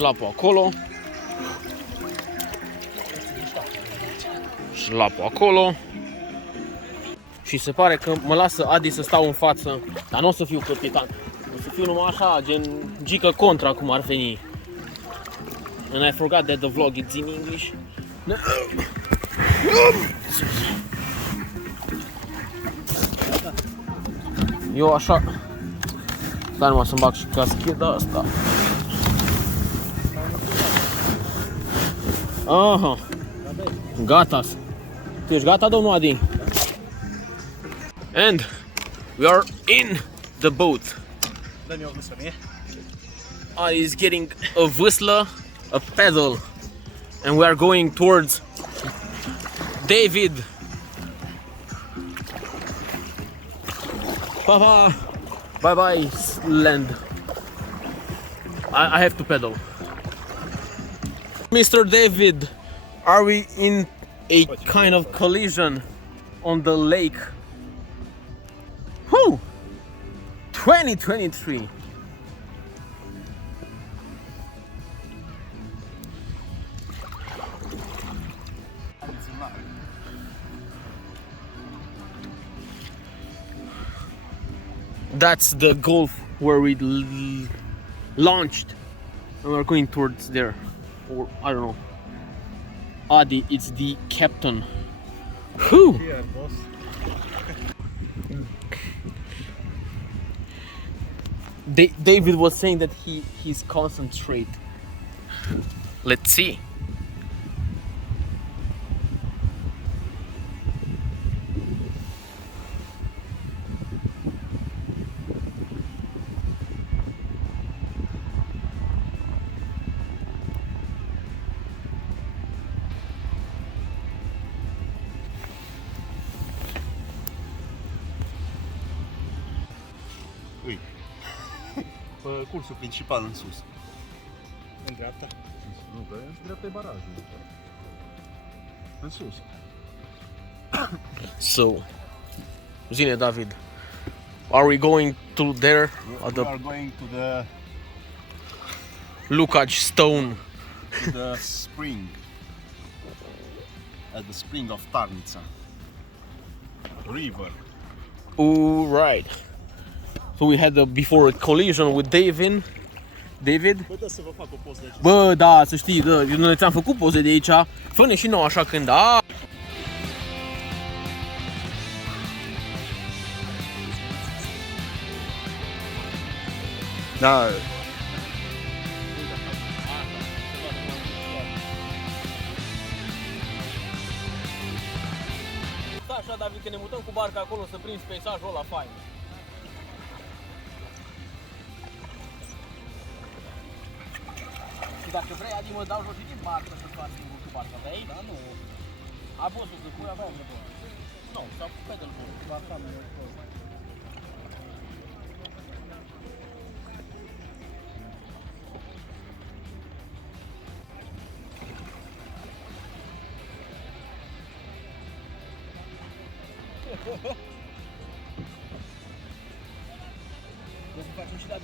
șlapul acolo. Șlapul acolo. Și se pare că mă lasă Adi să stau în față, dar nu o să fiu capitan. O să fiu numai așa, gen gică contra, cum ar veni. And I forgot that the vlog is in English. Eu așa... Stai numai să-mi bag și cascheta asta. Aha. Gata. Tu ești gata, domnul Adi? And we are in the boat. Adi is getting a vâslă, a paddle, and we are going towards David. Papa, bye bye land. I have to paddle. Mr. David, are we in a kind of collision on the lake? Whew! 2023. That's the Gulf where we launched, and we're going towards there, or I don't know. Adi, it's the captain. Whew! Here, boss. David was saying that he's concentrate. Let's see. Ui. Pe cursul principal în sus. În dreapta? Nu, că în dreapta e barajul. În sus. So, zine David, are we going to there at We the are going to the Lukacs stone? spring. At the spring of Tarnitsa. River. Right. So we had before a collision with David. Bă, da să vă fac o poză de aici. Bă, da, să știi, da, noi ți-am făcut poze de aici. Fă-ne și nouă așa când, a. Da. Stai așa, David, că ne mutăm cu barca acolo să prinzi peisajul ăla fain. Și dacă vrei, Adi, mă dau jos și din barcă să faci singur cu barca, vrei? Da, nu. A bosul să pui, aveam nevoie. Nu, sau cu pedal board. Barca mea e acolo. Să facem și la